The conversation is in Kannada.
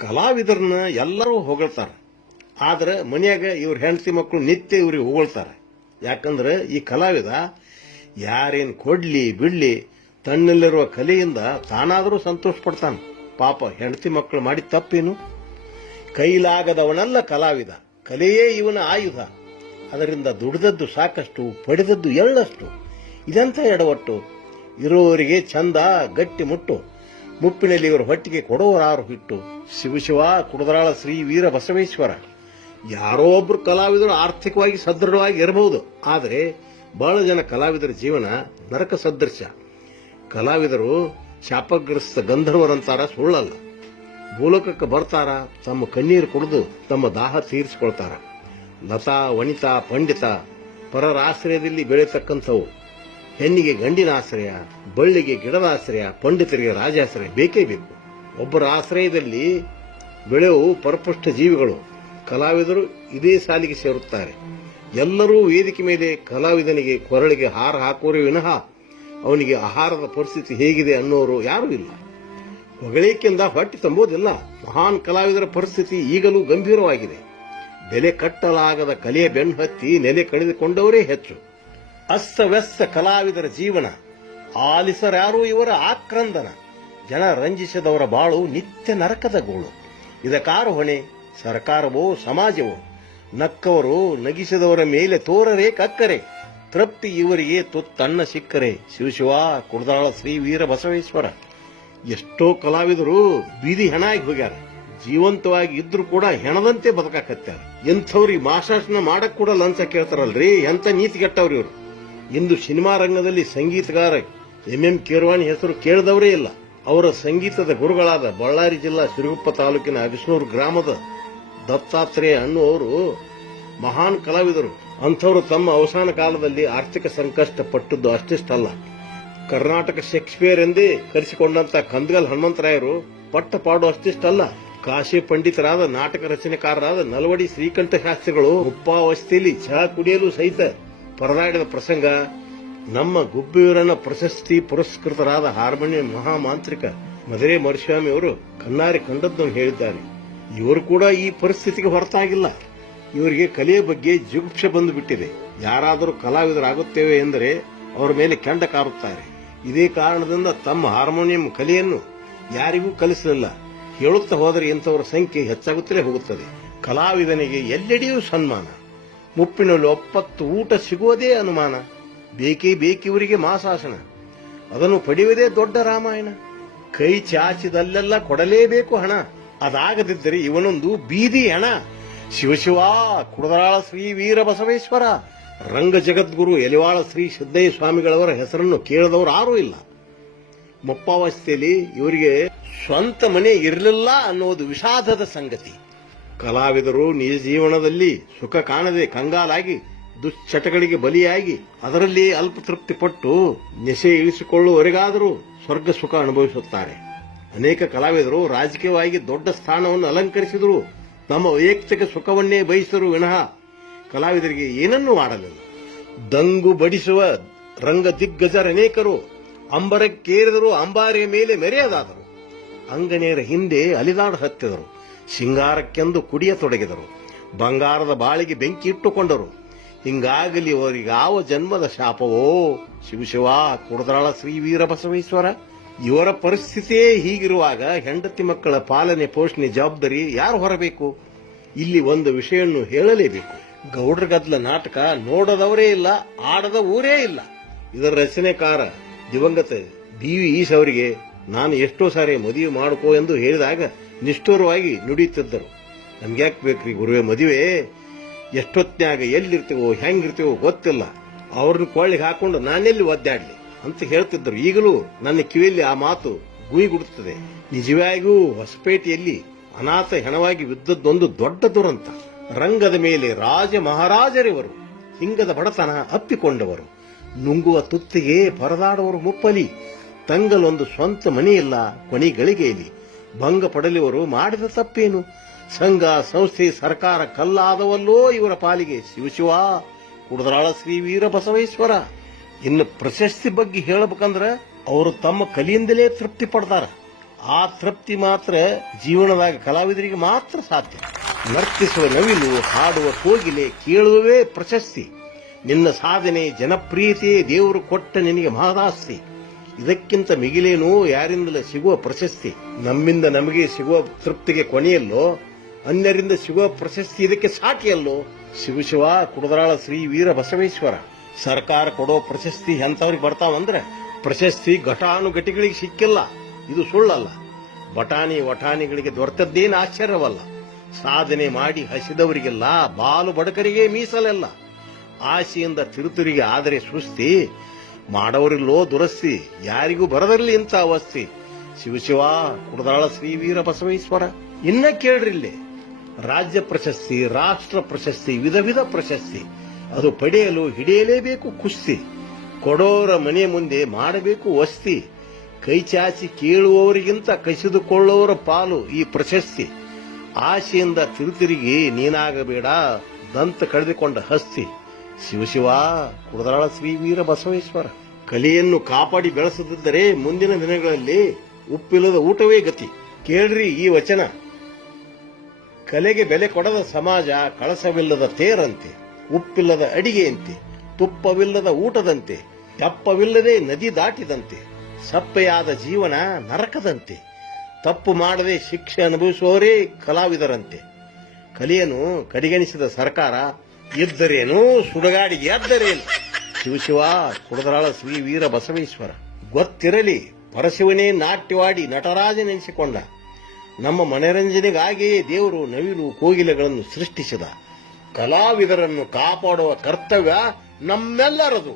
ಕಲಾವಿದರನ್ನ ಎಲ್ಲರೂ ಹೊಗಳ್ತಾರ. ಆದ್ರೆ ಮನೆಯಾಗ ಇವ್ರ ಹೆಂಡತಿ ಮಕ್ಕಳು ನಿತ್ಯ ಇವ್ರಿಗೆ ಹೊಗಳ್ತಾರ. ಯಾಕಂದ್ರೆ ಈ ಕಲಾವಿದ ಯಾರೇನು ಕೊಡ್ಲಿ ಬಿಡ್ಲಿ ತನ್ನಲ್ಲಿರುವ ಕಲೆಯಿಂದ ತಾನಾದರೂ ಸಂತೋಷ ಪಡ್ತಾನೆ. ಪಾಪ ಹೆಂಡತಿ ಮಕ್ಕಳು ಮಾಡಿ ತಪ್ಪೇನು? ಕೈಲಾಗದವನಲ್ಲ ಕಲಾವಿದ, ಕಲೆಯೇ ಇವನ ಆಯುಧ. ಅದರಿಂದ ದುಡಿದದ್ದು ಸಾಕಷ್ಟು, ಪಡೆದದ್ದು ಎಳ್ಳಷ್ಟು. ಇದೆಂಥ ಎಡವಟ್ಟು? ಇರುವವರಿಗೆ ಚಂದ ಗಟ್ಟಿ ಮುಟ್ಟು, ಮುಪ್ಪಿನಲ್ಲಿ ಇವರ ಹೊಟ್ಟಿಗೆ ಕೊಡೋರಾರು ಹಿಟ್ಟು. ಶಿವಶಿವ ಕುಡದರಾಳ ಶ್ರೀ ವೀರ ಬಸವೇಶ್ವರ. ಯಾರೋ ಒಬ್ರು ಕಲಾವಿದರು ಆರ್ಥಿಕವಾಗಿ ಸದೃಢವಾಗಿ ಇರಬಹುದು, ಆದರೆ ಬಹಳ ಜನ ಕಲಾವಿದರ ಜೀವನ ನರಕ ಸದೃಶ. ಕಲಾವಿದರು ಶಾಪಗ್ರಸ್ತ ಗಂಧರ್ವರಂತಾರ, ಸುಳ್ಳಲ್ಲ. ಭೂಲೋಕಕ್ಕೆ ಬರ್ತಾರ, ತಮ್ಮ ಕಣ್ಣೀರು ಕುಡಿದು ತಮ್ಮ ದಾಹ ತೀರಿಸಿಕೊಳ್ತಾರ. ಲತಾ ವನಿತಾ ಪಂಡಿತ ಪರರ ಆಶ್ರಯದಲ್ಲಿ ಬೆಳೆಯತಕ್ಕಂಥವು. ಹೆಣ್ಣಿಗೆ ಗಂಡಿನ ಆಶ್ರಯ, ಬಳ್ಳಿಗೆ ಗಿಡದ ಆಶ್ರಯ, ಪಂಡಿತರಿಗೆ ರಾಜಾಶ್ರಯ ಬೇಕೇ ಬೇಕು. ಒಬ್ಬರ ಆಶ್ರಯದಲ್ಲಿ ಬೆಳೆಯುವ ಪರಪುಷ್ಟ ಜೀವಿಗಳು. ಕಲಾವಿದರು ಇದೇ ಸಾಲಿಗೆ ಸೇರುತ್ತಾರೆ. ಎಲ್ಲರೂ ವೇದಿಕೆ ಮೇಲೆ ಕಲಾವಿದನಿಗೆ ಕೊರಳಿಗೆ ಹಾರ ಹಾಕುವರೇ ವಿನಃ ಅವನಿಗೆ ಆಹಾರದ ಪರಿಸ್ಥಿತಿ ಹೇಗಿದೆ ಅನ್ನೋರು ಯಾರೂ ಇಲ್ಲ. ಹೊಗಳಿಕೆಯಿಂದ ಹೊಟ್ಟೆ ತುಂಬೋದಿಲ್ಲ. ಮಹಾನ್ ಕಲಾವಿದರ ಪರಿಸ್ಥಿತಿ ಈಗಲೂ ಗಂಭೀರವಾಗಿದೆ. ಬೆಲೆ ಕಟ್ಟಲಾಗದ ಕಲೆಯ ಬೆನ್ನು ಹತ್ತಿ ನೆಲೆ ಕಳೆದುಕೊಂಡವರೇ ಹೆಚ್ಚು. ಅಸ್ತವ್ಯಸ್ತ ಕಲಾವಿದರ ಜೀವನ, ಆಲಿಸರ್ಯಾರೂ ಇವರ ಆಕ್ರಂದನ. ಜನ ರಂಜಿಸದವರ ಬಾಳು ನಿತ್ಯ ನರಕದ ಗೋಳು. ಇದಕ್ಕಾರು ಹೊಣೆ? ಸರ್ಕಾರವೋ ಸಮಾಜವೋ? ನಕ್ಕವರು ನಗಿಸಿದವರ ಮೇಲೆ ತೋರರೆ ಕಕ್ಕರೆ. ತೃಪ್ತಿ ಇವರಿಗೆ ತುತ್ತನ್ನ ಸಿಕ್ಕರೆ. ಶಿವಶಿವ ಕುಡದಾಳ ಶ್ರೀ ವೀರ ಬಸವೇಶ್ವರ. ಎಷ್ಟೋ ಕಲಾವಿದರು ಬೀದಿ ಹೆಣ ಆಗಿ ಹೋಗ್ಯಾರ. ಜೀವಂತವಾಗಿ ಇದ್ರು ಕೂಡ ಹೆಣದಂತೆ ಬದುಕಾಕತ್ಯಾರ. ಎಂಥವ್ರಿಗೆ ಮಾಶಾಸನ ಮಾಡಕ್ ಕೂಡ ಲಂಚ ಕೇಳ್ತಾರಲ್ರಿ, ಎಂತ ನೀತಿಗೆಟ್ಟವ್ರಿ ಇವರು. ಇಂದು ಸಿನಿಮಾ ರಂಗದಲ್ಲಿ ಸಂಗೀತಗಾರ ಎಂ ಕೀರವಾಣಿ ಹೆಸರು ಕೇಳಿದವರೇ ಇಲ್ಲ. ಅವರ ಸಂಗೀತದ ಗುರುಗಳಾದ ಬಳ್ಳಾರಿ ಜಿಲ್ಲಾ ಸಿರುಗುಪ್ಪ ತಾಲೂಕಿನ ಅಗಸನೂರು ಗ್ರಾಮದ ದತ್ತಾತ್ರೇಯ ಅನ್ನುವರು ಮಹಾನ್ ಕಲಾವಿದರು. ಅಂಥವರು ತಮ್ಮ ಅವಸಾನ ಕಾಲದಲ್ಲಿ ಆರ್ಥಿಕ ಸಂಕಷ್ಟ ಪಟ್ಟದ್ದು ಅಷ್ಟಿಷ್ಟಲ್ಲ. ಕರ್ನಾಟಕ ಶೇಕ್ಸ್ಪಿಯರ್ ಎಂದೇ ಕರೆಸಿಕೊಂಡಂತ ಕಂದಗಲ್ ಹನುಮಂತರಾಯರು ಪಟ್ಟ ಪಾಡು ಅಷ್ಟಿಷ್ಟಲ್ಲ. ಕಾಶಿ ಪಂಡಿತರಾದ ನಾಟಕ ರಚನೆಕಾರರಾದ ನಲವಡಿ ಶ್ರೀಕಂಠ ಶಾಸ್ತ್ರಿಗಳು ಉಪ್ಪಾವಸ್ಥೆಯಲ್ಲಿ ಚಹಾ ಕುಡಿಯಲು ಸಹಿತ ಪರದಾಡಿದ ಪ್ರಸಂಗ. ನಮ್ಮ ಗುಬ್ಬಿಯವರನ್ನ ಪ್ರಶಸ್ತಿ ಪುರಸ್ಕೃತರಾದ ಹಾರ್ಮೋನಿಯಂ ಮಹಾಮಾಂತ್ರಿಕ ಮಧುರೆ ಮರುಸ್ವಾಮಿ ಅವರು ಕಣ್ಣಾರಿ ಕಂಡದ್ದನ್ನು ಹೇಳಿದ್ದಾರೆ. ಇವರು ಕೂಡ ಈ ಪರಿಸ್ಥಿತಿಗೆ ಹೊರತಾಗಿಲ್ಲ. ಇವರಿಗೆ ಕಲೆಯ ಬಗ್ಗೆ ಜಿಗುಪ್ಸೆ ಬಂದು ಬಿಟ್ಟಿದೆ. ಯಾರಾದರೂ ಕಲಾವಿದರಾಗುತ್ತೇವೆ ಎಂದರೆ ಅವರ ಮೇಲೆ ಕೆಂಡ ಕಾರುತ್ತಾರೆ. ಇದೇ ಕಾರಣದಿಂದ ತಮ್ಮ ಹಾರ್ಮೋನಿಯಂ ಕಲೆಯನ್ನು ಯಾರಿಗೂ ಕಲಿಸಲಿಲ್ಲ. ಹೇಳುತ್ತಾ ಹೋದರೆ ಇಂಥವರ ಸಂಖ್ಯೆ ಹೆಚ್ಚಾಗುತ್ತಲೇ ಹೋಗುತ್ತದೆ. ಕಲಾವಿದನಿಗೆ ಎಲ್ಲೆಡೆಯೂ ಸನ್ಮಾನ, ಮುಪ್ಪಿನಲ್ಲಿ ಒಪ್ಪತ್ತು ಊಟ ಸಿಗುವುದೇ ಅನುಮಾನ. ಬೇಕೇ ಬೇಕಿವರಿಗೆ ಮಾಸಾಸನ, ಅದನ್ನು ಪಡೆಯುವುದೇ ದೊಡ್ಡ ರಾಮಾಯಣ. ಕೈ ಚಾಚಿದಲ್ಲೆಲ್ಲ ಕೊಡಲೇಬೇಕು ಹಣ, ಅದಾಗದಿದ್ದರೆ ಇವನೊಂದು ಬೀದಿ ಹಣ. ಶಿವಶಿವ ಕುಡದರಾಳ ಶ್ರೀ ವೀರ ಬಸವೇಶ್ವರ. ರಂಗ ಜಗದ್ಗುರು ಎಲಿವಾಳ ಶ್ರೀ ಸಿದ್ದಯ್ಯ ಸ್ವಾಮಿಗಳವರ ಹೆಸರನ್ನು ಕೇಳದವರು ಯಾರೂ ಇಲ್ಲ. ಮುಪ್ಪಾವಸ್ಥೆಯಲ್ಲಿ ಇವರಿಗೆ ಸ್ವಂತ ಮನೆ ಇರಲಿಲ್ಲ ಅನ್ನೋದು ವಿಷಾದದ ಸಂಗತಿ. ಕಲಾವಿದರು ನಿಜ ಜೀವನದಲ್ಲಿ ಸುಖ ಕಾಣದೆ ಕಂಗಾಲಾಗಿ ದುಶ್ಚಟಗಳಿಗೆ ಬಲಿಯಾಗಿ ಅದರಲ್ಲಿ ಅಲ್ಪ ತೃಪ್ತಿ ಪಟ್ಟು ನೆಸೆ ಇಳಿಸಿಕೊಳ್ಳುವವರೆಗಾದರೂ ಸ್ವರ್ಗ ಸುಖ ಅನುಭವಿಸುತ್ತಾರೆ. ಅನೇಕ ಕಲಾವಿದರು ರಾಜಕೀಯವಾಗಿ ದೊಡ್ಡ ಸ್ಥಾನವನ್ನು ಅಲಂಕರಿಸಿದರು, ತಮ್ಮ ವೈಯಕ್ತಿಕ ಸುಖವನ್ನೇ ಬಯಸಿದರು ವಿನಃ ಕಲಾವಿದರಿಗೆ ಏನನ್ನೂ ಮಾಡಲಿಲ್ಲ. ದಂಗು ಬಡಿಸುವ ರಂಗ ದಿಗ್ಗಜರನೇಕರು ಅಂಬರಕ್ಕೇರಿದರು, ಅಂಬಾರಿಯ ಮೇಲೆ ಮೆರೆಯದಾದರು. ಅಂಗನೇರ ಹಿಂದೆ ಅಲಿದಾಡ ಹತ್ತಿದರು, ಸಿಂಗಾರಕ್ಕೆಂದು ಕುಡಿಯತೊಡಗಿದರು, ಬಂಗಾರದ ಬಾಳಿಗೆ ಬೆಂಕಿ ಇಟ್ಟುಕೊಂಡರು. ಹಿಂಗಾಗಲಿ ಅವರಿಗಾವ ಜನ್ಮದ ಶಾಪವೋ? ಶಿವಶಿವ ಕುಡದರಾಳ ಶ್ರೀ ವೀರ ಬಸವೇಶ್ವರ. ಇವರ ಪರಿಸ್ಥಿತಿಯೇ ಹೀಗಿರುವಾಗ ಹೆಂಡತಿ ಮಕ್ಕಳ ಪಾಲನೆ ಪೋಷಣೆ ಜವಾಬ್ದಾರಿ ಯಾರು ಹೊರಬೇಕು? ಇಲ್ಲಿ ಒಂದು ವಿಷಯನ್ನು ಹೇಳಲೇಬೇಕು. ಗೌಡ್ರ ಗದ್ಲ ನಾಟಕ ನೋಡದವರೇ ಇಲ್ಲ, ಆಡದ ಊರೇ ಇಲ್ಲ. ಇದರ ರಚನೆಕಾರ ದಿವಂಗತ BV ಈಶ್ ಅವರಿಗೆ ನಾನು ಎಷ್ಟೋ ಸಾರಿ ಮದುವೆ ಮಾಡಿಕೋ ಎಂದು ಹೇಳಿದಾಗ ನಿಷ್ಠುರವಾಗಿ ನುಡಿಯುತ್ತಿದ್ದರು. ನಮ್ಗ್ಯಾಕ್ ಬೇಕ್ರಿ ಗುರುವೆ ಮದುವೆ? ಎಷ್ಟೊತ್ನ್ಯಾಗ ಎಲ್ಲಿರ್ತೀವೋ ಹೆಂಗಿರ್ತೀವೋ ಗೊತ್ತಿಲ್ಲ, ಅವ್ರನ್ನ ಕೊಳ್ಳಿಗೆ ಹಾಕೊಂಡು ನಾನೆಲ್ಲಿ ಒದ್ದಾಡ್ಲಿ ಅಂತ ಹೇಳ್ತಿದ್ದರು. ಈಗಲೂ ನನ್ನ ಕಿವಿಯಲ್ಲಿ ಆ ಮಾತು ಗುಯಿಗುಡುತ್ತದೆ. ನಿಜವಾಗಿಯೂ ಹೊಸಪೇಟೆಯಲ್ಲಿ ಅನಾಥ ಹೆಣವಾಗಿ ಬಿದ್ದದ್ದೊಂದು ದೊಡ್ಡ ದುರಂತ. ರಂಗದ ಮೇಲೆ ರಾಜ ಮಹಾರಾಜರಿವರು, ಹಿಂಗದ ಬಡತನ ಅಪ್ಪಿಕೊಂಡವರು, ನುಂಗುವ ತುತ್ತಿಗೆ ಪರದಾಡುವರು ಮುಪ್ಪಲಿ. ತಂಗಲೊಂದು ಸ್ವಂತ ಮನೆಯಿಲ್ಲ ಕೊನೆಗಳಿಗೆಯಲ್ಲಿ. ಭಂಗ ಪಡಲಿವರು ಮಾಡಿದ ತಪ್ಪೇನು? ಸಂಘ ಸಂಸ್ಥೆ ಸರ್ಕಾರ ಕಲ್ಲಾದವಲ್ಲೋ ಇವರ ಪಾಲಿಗೆ. ಶಿವಶಿವ ಕುಡದರಾಳ ಶ್ರೀ ವೀರ ಬಸವೇಶ್ವರ. ಇನ್ನು ಪ್ರಶಸ್ತಿ ಬಗ್ಗೆ ಹೇಳಬೇಕಂದ್ರೆ ಅವರು ತಮ್ಮ ಕಲಿಯಿಂದಲೇ ತೃಪ್ತಿ ಪಡ್ತಾರ. ಆ ತೃಪ್ತಿ ಮಾತ್ರ ಜೀವನದಾಗ ಕಲಾವಿದರಿಗೆ ಮಾತ್ರ ಸಾಧ್ಯ. ನರ್ತಿಸುವ ನವಿಲು, ಹಾಡುವ ಕೋಗಿಲೆ, ಕೇಳುವವೇ ಪ್ರಶಸ್ತಿ. ನಿನ್ನ ಸಾಧನೆ, ಜನಪ್ರಿಯತೆ ದೇವರು ಕೊಟ್ಟ ನಿನಗೆ ಮಹದಾಸ್ತಿ. ಇದಕ್ಕಿಂತ ಮಿಗಿಲೇನೋ ಯಾರಿಂದಲೇ ಸಿಗುವ ಪ್ರಶಸ್ತಿ. ನಮ್ಮಿಂದ ನಮಗೆ ಸಿಗುವ ತೃಪ್ತಿಗೆ ಕೊನೆಯಲ್ಲೋ, ಅನ್ಯರಿಂದ ಸಿಗುವ ಪ್ರಶಸ್ತಿ ಇದಕ್ಕೆ ಸಾಟಿಯಲ್ಲೋ. ಶಿವ ಕುಡದರಾಳ ಶ್ರೀ ವೀರ ಬಸವೇಶ್ವರ. ಸರ್ಕಾರ ಕೊಡೋ ಪ್ರಶಸ್ತಿ ಎಂತವ್ರಿಗೆ ಬರ್ತಾವಂದ್ರೆ ಪ್ರಶಸ್ತಿ ಘಟಾನುಘಟಿಗಳಿಗೆ ಸಿಕ್ಕಿಲ್ಲ, ಇದು ಸುಳ್ಳಲ್ಲ. ಬಟಾಣಿ ವಟಾಣಿಗಳಿಗೆ ದೊರೆತದ್ದೇನು ಆಶ್ಚರ್ಯವಲ್ಲ. ಸಾಧನೆ ಮಾಡಿ ಹಸಿದವರಿಗೆಲ್ಲ, ಬಾಲು ಬಡಕರಿಗೆ ಮೀಸಲೆಲ್ಲ. ಆಸೆಯಿಂದ ತಿರುತುರಿಗೆ ಆದರೆ ಸುಸ್ತಿ, ಮಾಡವರಿಲ್ಲೋ ದುರಸ್ತಿ, ಯಾರಿಗೂ ಬರದಿರಲಿ ಇಂಥ ಅವಸ್ಥೆ. ಶಿವ ಕುಡದಾಳ ಶ್ರೀ ವೀರ ಬಸವೇಶ್ವರ. ಇನ್ನ ಕೇಳ್ರಿಲ್ಲಿ, ರಾಜ್ಯ ಪ್ರಶಸ್ತಿ, ರಾಷ್ಟ್ರ ಪ್ರಶಸ್ತಿ, ವಿಧ ವಿಧ ಪ್ರಶಸ್ತಿ. ಅದು ಪಡೆಯಲು ಹಿಡಿಯಲೇಬೇಕು ಕುಸ್ತಿ. ಕೊಡೋರ ಮನೆ ಮುಂದೆ ಮಾಡಬೇಕು ವಸ್ತಿ. ಕೈ ಚಾಚಿ ಕೇಳುವವರಿಗಿಂತ ಕಸಿದುಕೊಳ್ಳುವವರ ಪಾಲು ಈ ಪ್ರಶಸ್ತಿ. ಆಸೆಯಿಂದ ತಿರುತಿರುಗಿ ನೀನಾಗಬೇಡ, ದಂತ ಕಳೆದುಕೊಂಡ ಹಸ್ತಿ. ಶಿವ ಕುಡದಾಳ ಶ್ರೀ ವೀರ ಬಸವೇಶ್ವರ. ಕಲೆಯನ್ನು ಕಾಪಾಡಿ ಬೆಳೆಸದಿದ್ದರೆ ಮುಂದಿನ ದಿನಗಳಲ್ಲಿ ಉಪ್ಪಿಲ್ಲದ ಊಟವೇ ಗತಿ. ಕೇಳ್ರಿ ಈ ವಚನ. ಕಲೆಗೆ ಬೆಲೆ ಕೊಡದ ಸಮಾಜ ಕಳಸವಿಲ್ಲದ ತೇರಂತೆ, ಉಪ್ಪಿಲ್ಲದ ಅಡಿಗೆಯಂತೆ, ತುಪ್ಪವಿಲ್ಲದ ಊಟದಂತೆ, ತೆಪ್ಪವಿಲ್ಲದೆ ನದಿ ದಾಟಿದಂತೆ, ಸಪ್ಪೆಯಾದ ಜೀವನ ನರಕದಂತೆ, ತಪ್ಪು ಮಾಡದೆ ಶಿಕ್ಷೆ ಅನುಭವಿಸುವವರೇ ಕಲಾವಿದರಂತೆ. ಕಲೆಯನ್ನು ಕಡೆಗಣಿಸಿದ ಸರ್ಕಾರ ಇದ್ದರೇನು, ಸುಡಗಾಡಿಗೆ ಎದ್ದರೇನು. ಶಿವ ಕುಡದರಾಳ ಶ್ರೀ ವೀರ ಬಸವೇಶ್ವರ. ಗೊತ್ತಿರಲಿ, ಪರಶಿವನೇ ನಾಟ್ಯವಾಡಿ ನಟರಾಜನೆನಿಸಿಕೊಂಡ. ನಮ್ಮ ಮನರಂಜನೆಗಾಗಿಯೇ ದೇವರು ನವಿಲು ಕೋಗಿಲೆಗಳನ್ನು ಸೃಷ್ಟಿಸಿದ. ಕಲಾವಿದರನ್ನು ಕಾಪಾಡುವ ಕರ್ತವ್ಯ ನಮ್ಮೆಲ್ಲರದು.